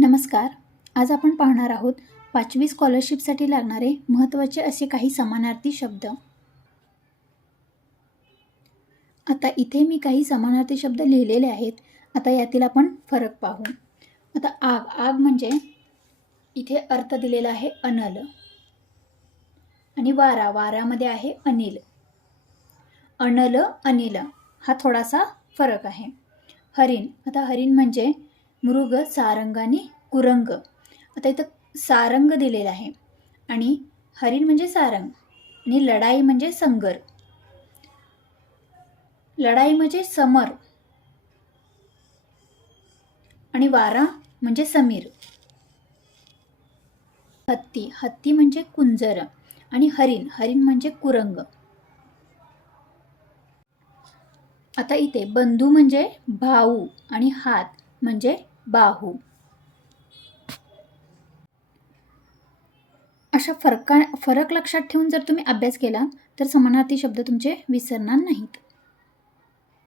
नमस्कार. आज आपण पाहणार आहोत 5वी स्कॉलरशिपसाठी लागणारे महत्त्वाचे असे काही समानार्थी शब्द. आता इथे मी काही समानार्थी शब्द लिहिलेले आहेत. आता यातील आपण फरक पाहू. आता आग म्हणजे इथे अर्थ दिलेला आहे अनल आणि वाऱ्यामध्ये आहे अनिल. अनल अनिल हा थोडासा फरक आहे. आता हरिण म्हणजे मृग, सारंग आणि कुरंग. आता इथं सारंग दिलेला आहे आणि हरिण म्हणजे सारंग आणि लढाई म्हणजे संगर. लढाई म्हणजे समर आणि वारा म्हणजे समीर. हत्ती म्हणजे कुंजर आणि हरिण म्हणजे कुरंग. आता इथे बंधू म्हणजे भाऊ आणि हात म्हणजे बाहू. अशा फरक लक्षात ठेवून जर तुम्ही अभ्यास केला तर समानार्थी शब्द तुमचे विसरणार नाहीत.